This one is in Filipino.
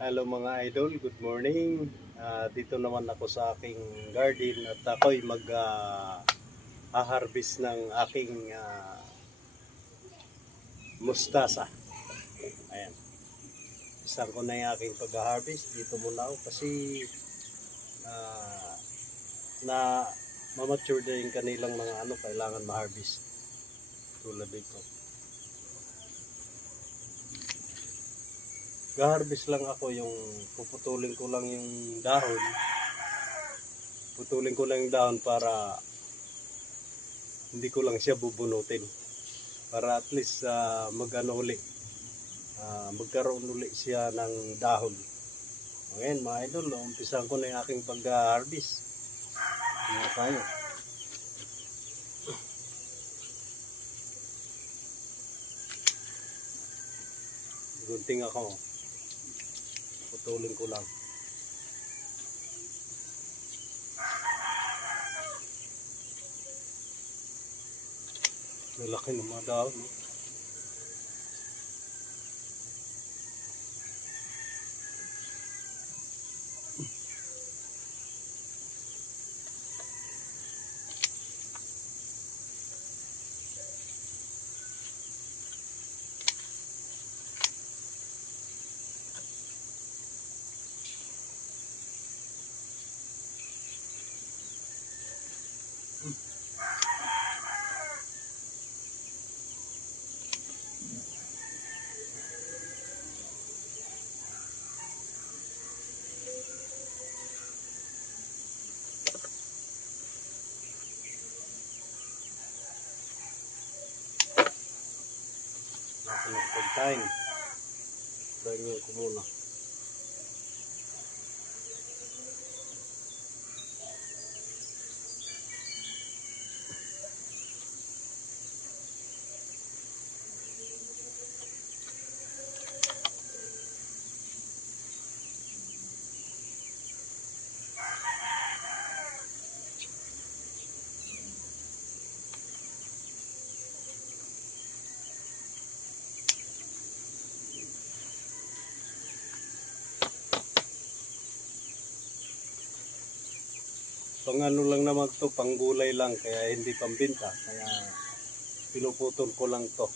Hello mga idol, good morning. Dito naman ako sa aking garden at ako'y harvest ng aking mustasa. Ayan. Isang ko na yung aking pag-harvest. Dito muna ako kasi ah, na mamature na yung kanilang mga kailangan ma-harvest. Tulad dito. Ga-harvest lang ako yung puputulin ko lang yung dahon. Putulin ko lang yung dahon para hindi ko lang siya bubunutin. Para at least magkaroon uli siya ng dahon. Ngayon mga idol, umpisan ko na yung aking pag-harvest. Mga tayo. Gunting ako. Putulin ko lang. Lalaki ng mga dahon. No? Pag-time. Dahil ko muna. Pang ano lang naman to, pang gulay lang, kaya hindi pambinta. Kaya pinuputol ko lang to.